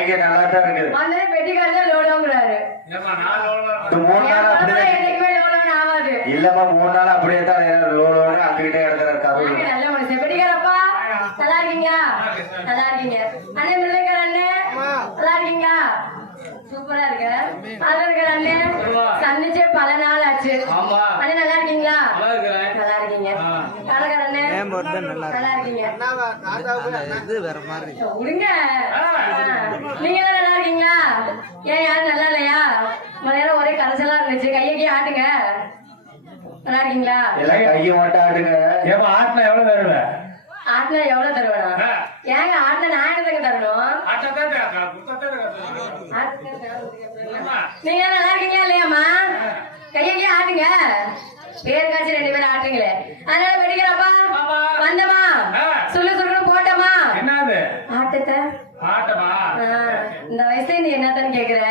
மைக்க நல்லா தான் இருக்குது. வந்தே பெட்டிக்காரதே லோலோங்கிறாரு. ஏம்மா, நான் லோலோ இந்த மூணு நாள் அப்படியே என்னைக்குமே லோலோன்னு ஆகாது. இல்லம்மா மூணு நாள் அப்படியே தான் அங்கிட்டே இடத்துல வாங்க, இருக்காரு நல்ல மனுஷன். பெட்டிக்காரப்பா நல்லா இருக்கீங்க? நல்லா இருக்கீங்க. அண்ணே மிருதக்கார அண்ணே நல்லா இருக்கீங்களா? சூப்பரா இருக்க. நல்லா இருக்கிற அண்ணே. சந்திச்சே பல நாள் ஆச்சு. ஆமா. அண்ணே நல்லா இருக்கீங்களா? நல்லா இருக்கீங்க. நல்லா இருக்கு. நல்லா இருக்கீங்க. அந்த இது வேற மாதிரி. விடுங்க. எல்லாம் கையை மட்டும் ஆடுங்க ஏம்மா, ஆட்டினா எவ்வளவு தருவ? ஆட்டினா எவ்வளவு தருவேனா. ஏங்க ஆட்டினா நான் என்னதுக்கு தரணும்? நீங்க நல்லா இருக்கீங்களா இல்லையாம்மா? கையை கையை ஆட்டுங்க. பேருக்காச்சும் ரெண்டு பேரும் ஆட்டுங்களே அதனால படிக்கிறப்பா ஆமா. வந்தமா. சுள்ளு சுள்ளு போட்டமா என்னது? ஆட்டத்தை ஆட்டமா? ஆ, இந்த வயசுல நீ என்னத்தன்னு கேக்குற?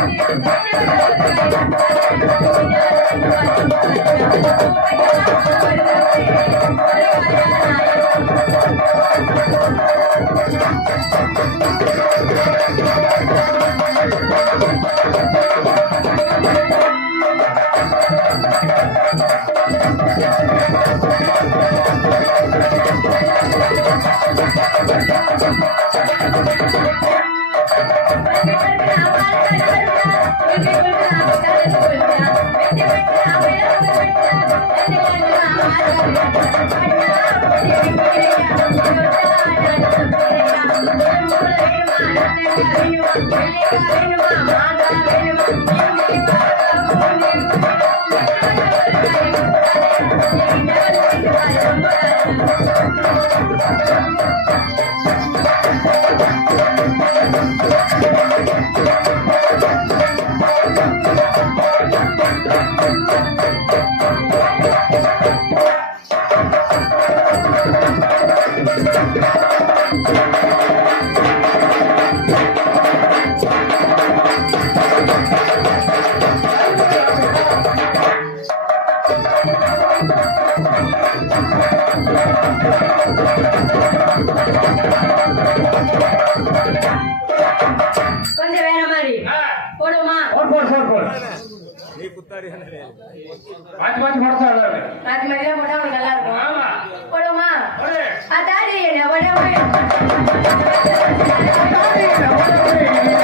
நாயுடுவேன். கொஞ்சம் போடத்தான் நல்லா இருக்கு. ராத்தி மாதிரி தான் போட்டா உங்களுக்கு நல்லா இருக்கும் ஆமா. போடுமா போடு. அதாடி என்ன உடம்பு ஆ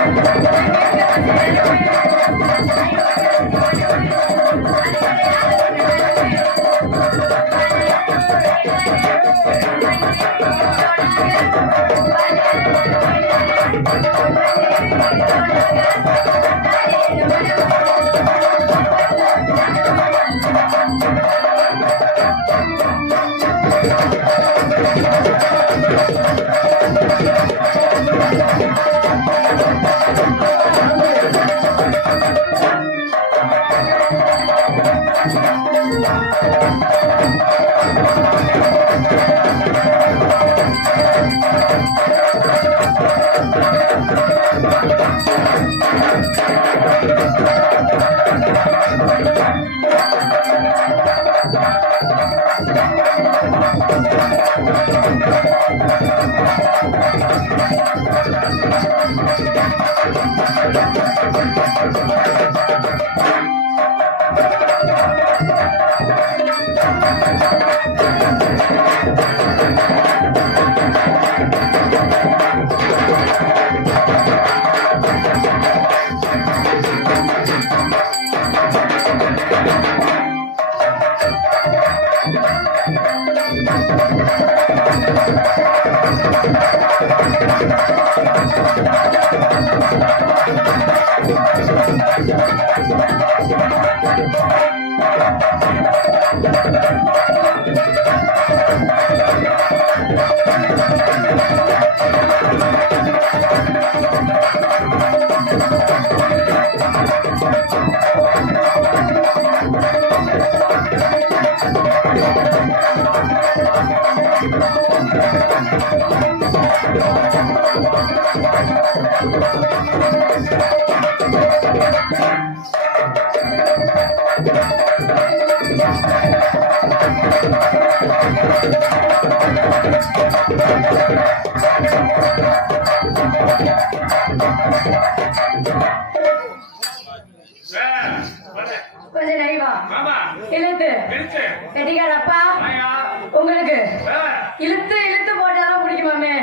கொஞ்சம் நைவா இழுத்து. கெட்டிக்கார அப்பா உங்களுக்கு இழுத்து இழுத்து போட்டாதான் பிடிக்குமாமே?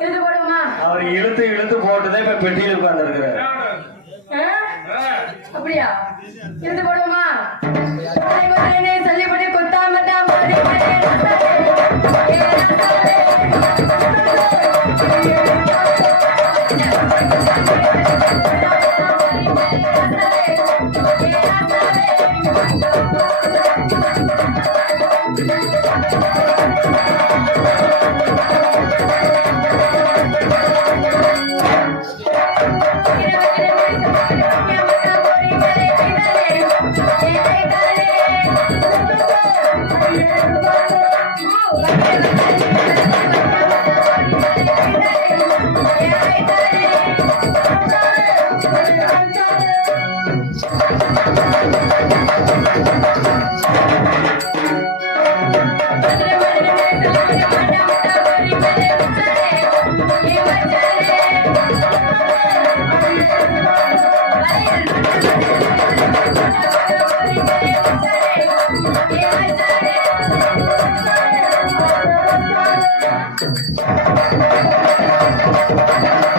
இழுத்து போடுமா அவர் இழுத்து இழுத்து போட்டுதான் இப்ப பெட்டியில் Thank you.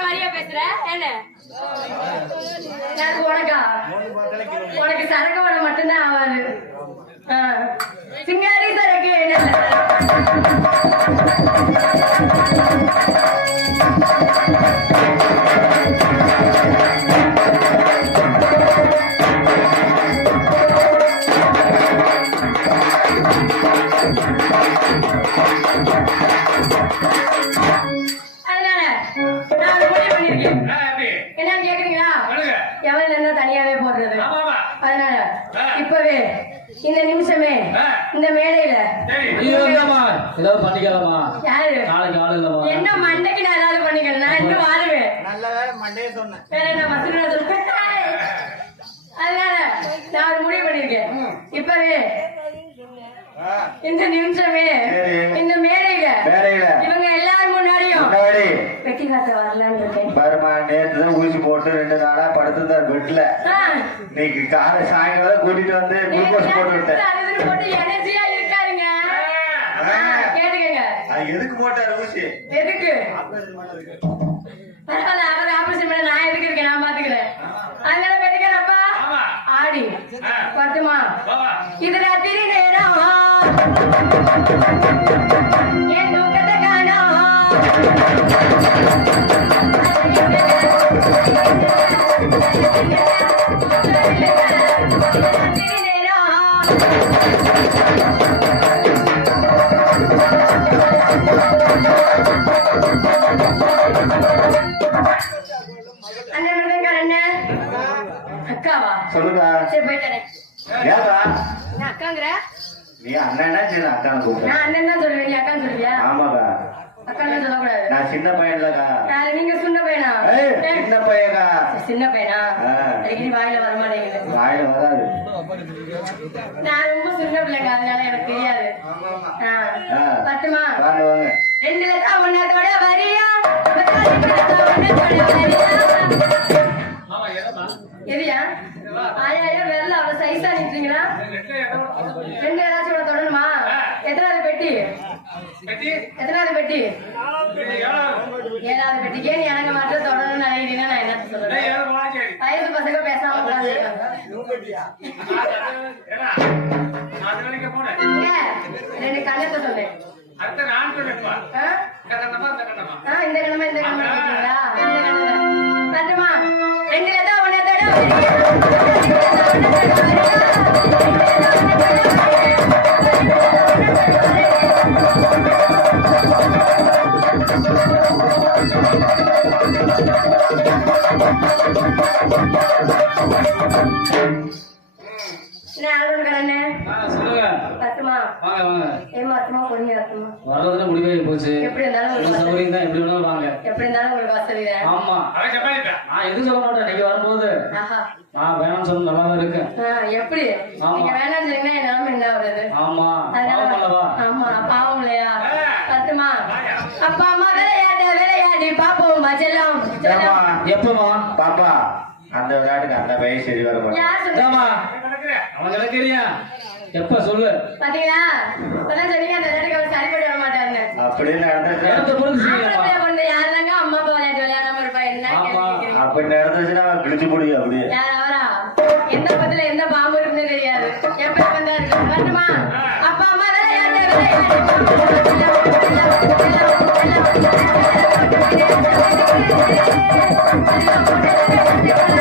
வழியா பேசுற? என்ன? உனக்கா? உனக்கு சரக்கு வடை மட்டும்தான் ஆகாது ஆ. சிங்காரி சரக்கு. என்ன இந்த நிமிஷமே. இந்த மேடையில. இவங்க எல்லாரும் முன்னாடியும் முன்னாடி. வெட்டி காத்த வரலான்னு இருக்கேன். பாருமா நேத்து தான் ஊசி போட்டு ரெண்டு நாளா படுத்திருந்தார் பெட்ல. இன்னைக்கு காலை சாயங்காலம் கூட்டிட்டு வந்து குளுக்கோஸ் போட்டு விட்டேன். எதுக்கு போட்டாரு ஊசி? எதுக்கு? பரவாயில்ல அவர் ஆபரேஷன் பண்ண நான் எதுக்கு இருக்கேன்? நான் பாத்துக்கிறேன். அதனால. ஆடி. பத்துமா. இது ராத்திரி நேரம் என் தூக்கத்தை காணோம் சின்ன பையன்லக்கா. நீங்க சின்ன பையனா? சின்ன பையன்க்கா. சின்ன பையனா. அடிக்கடி வாயில வர மாட்டேங்குது. வாயில வராது. நான் ரொம்ப சின்ன பிள்ளைங்க அதனால எனக்கு தெரியாது. பத்துமா? வாங்க வாங்க. ரெண்டுல தான் ஒன்னத்தோட வரியா? ஒன்னத்தோட வரியா? ஏழாவது பெட்டிக்கே நீ எனக்கு மட்டும் தொடணும்னு நினைக்கிறீங்கன்னா நான் என்ன சொல்றேன் வயசு பசங்க பேசாம ரெண்டு கண்ணத்தை ஆ? இந்த கண்ணமா இந்த கண்ணமா இந்த கிழமை கட்டுமா ரெண்டு எதோ ஒண்ணு வர்றதுல முடிவாகி போச்சு. எப்படி இருந்தாலும் சௌகரியம் தான் எப்படி வேணாலும் வாங்க. எப்படி இருந்தாலும் உங்களுக்கு வசதி ஆமா. நான் எதுவும் சொல்ல மாட்டேன். நீங்க வரும்போது. ஆஹா. நான் வேணாம்னு சொன்ன நல்லா தான் எப்படி. நீங்க வேணாம்னு சொன்னீங்கன்னா என் நிலைமை என்ன ஆகுறது ஆமா. ஆமா பாவம் இல்லையா? பத்துமா? அப்பா அம்மா விளையாட விளையாடி பாப்போம் ஏம்மா, எப்பமா? பாப்பா அந்த விளையாட்டுக்கு அந்த பையன் சரி வர மாட்டேன். யார் சொல்றா? ஏமா அவன் கிடக்குறியா எப்ப சொல்லு. பாத்தீங்களா? இப்பதான் சொன்னீங்க அந்த விளையாட்டுக்கு அவர் சரிப்பட்டு வர மாட்டாருன்னு அப்படின்னு நடந்துச்சு. பிள்ளை பொண்ணு யாருதாங்க அம்மா அப்பா விளையாட்டு விளையாடாம இருப்பா என்ன? அப்படி நடந்துச்சுன்னா கிழிச்சு முடியும் அப்படியே. யார் அவரா? எந்த பத்துல எந்த பாம்பு இருக்குன்னு தெரியாது. எப்ப வந்தா இருக்கு வரட்டுமா? அப்பா அம்மா விளையாட கலக்கிற やった!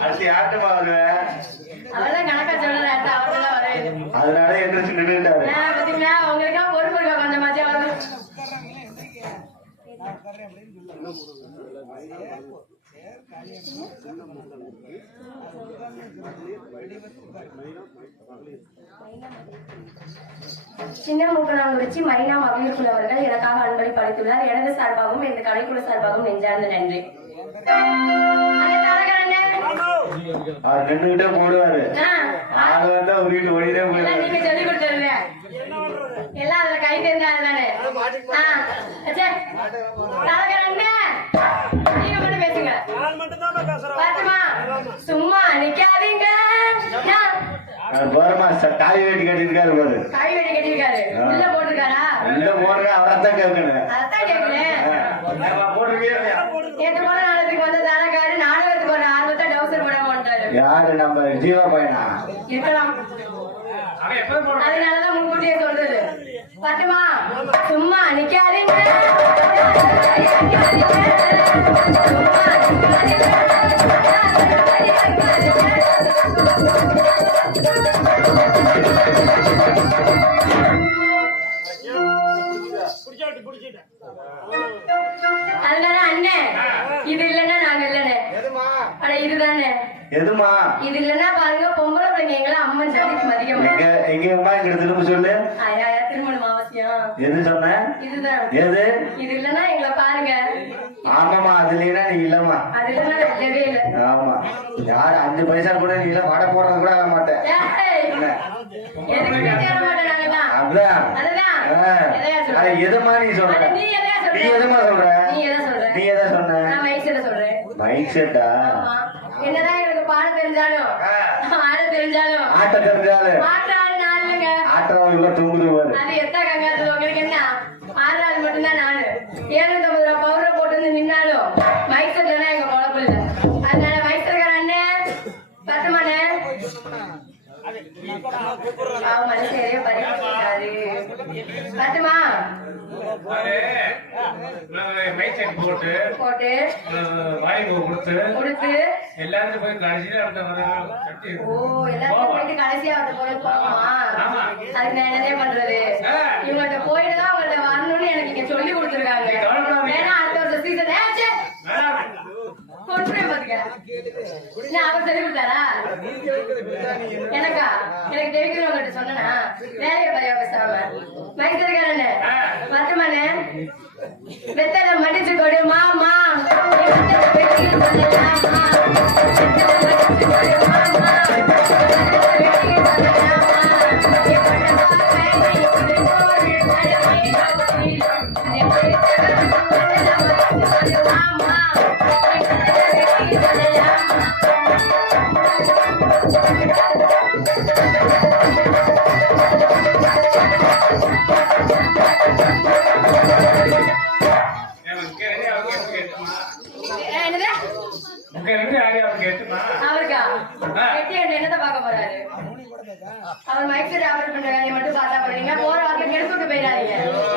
அடுத்து யார்கிட்ட கணக்கா அவர்தான் வரவே அதனால எந்திரிச்சு நின்றுட்டாரு பாத்தீங்களா? உங்களுக்கா பொறுப்பு இருக்கா கொஞ்சமாச்சும் அவ்வளவு சின்ன மூக்கனாங்குறிச்சி மைனா மகளிர் குழு அவர்கள் எனக்காக அன்பளிப்பு அளித்துள்ளார். எனது சார்பாகவும் எனது கலைக்குழு சார்பாகவும் நெஞ்சார்ந்த நன்றி. நின்றுகிட்டே போடுவாரு. ஆ, ஆள் வந்தா உருட்டு ஓடிட்டே போயிடுவாரு. நீங்க சொல்லி கொடுத்ததுங்க எல்லாம் அதுல கை தெரிஞ்சா அதுதானே ஆ, அச்சே. தலகர் அண்ணே. நீங்க மட்டும் பேசுங்க. பாத்துமா சும்மா நிக்காதீங்க. போறமா தாலி வேட்டி கட்டிருக்காரு பாரு. கை வெடி கட்டிருக்காரு உள்ள போட்டிருக்காரா? உள்ள போடுற அவரைத்தான் கேட்கணும். அதான் கேக்குறேன் யாரு நம்ம ஜீவா பையனா? இருக்கலாம் அதனாலதான் முன்கூட்டியே சொல்றது. பாட்டுமா சும்மா நிக்காதீங்க. அதனால மதிக்க எங்க எங்கம்மா இங்க திரும்ப சொல்லு. எது சொன்ன? எது? இது இல்லைன்னா எங்களை பாருங்க. ஆமாமா அது இல்லைன்னா நீ இல்லம்மா. அது இல்லைன்னா நான் இல்லவே இல்லை. ஆமா. யாரு அஞ்சு பைசா கூட நீ இல்ல வடை போடுறது கூட ஆக மாட்டேன். அதான் அதுதான். ஆ. எதையா சொல்ற? எதுமா நீ சொல்ற? எதுமா சொல்ற? நீ எதை எதை சொன்ன. மைக் செட்டா. என்னதான் எனக்கு பாட தெரிஞ்சாலும் ஆட தெரிஞ்சாலும் ஆட்ட தெரிஞ்சாலு. மாற்று ஆள் நான் இல்லைங்க. ஆட்டுறவங்க தூங்குது அது எத்தனை கங்காத்துல உங்களுக்கு என்ன? ஆறு ஆள் மட்டும்தான் நானு. ஏழுநூத்தி ஐம்பது ரூபா பவுடரை போட்டு வந்து நின்னாலும் மைசூர்லாம் எங்க குழப்பம் இல்ல. அதனால மைசூர்கார அண்ணன் பத்துமானே பத்துமா போட்டு. போட்டு. வாய் கொடுத்து கொடுத்து எல்லாரும் போய் கடைசியில ஓ எல்லாத்தையும் போயிட்டு கடைசியா வந்து போய் போமா ஆமா. அதுக்கு நான் என்னதே பண்றது? ஆ. இவங்கள்ட்ட போயிட்டு தான் அவங்கள்ட்ட வரணும்னு எனக்கு இங்க சொல்லி கொடுத்துருக்காங்க. வேணா அடுத்த. அவர் எனக்கா? எனக்கு தெரிவிக்கிறவங்க சொன்னா வேலைய பையா பேசாம. மைந்தர்காரனே வருமானே வெத்தலை மடிச்சு கொடு மாமா மாமா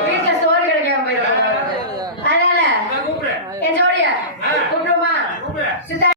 வீட்டுல சோறு கிடைக்காம போயிடும் அதனால என் ஜோடியா.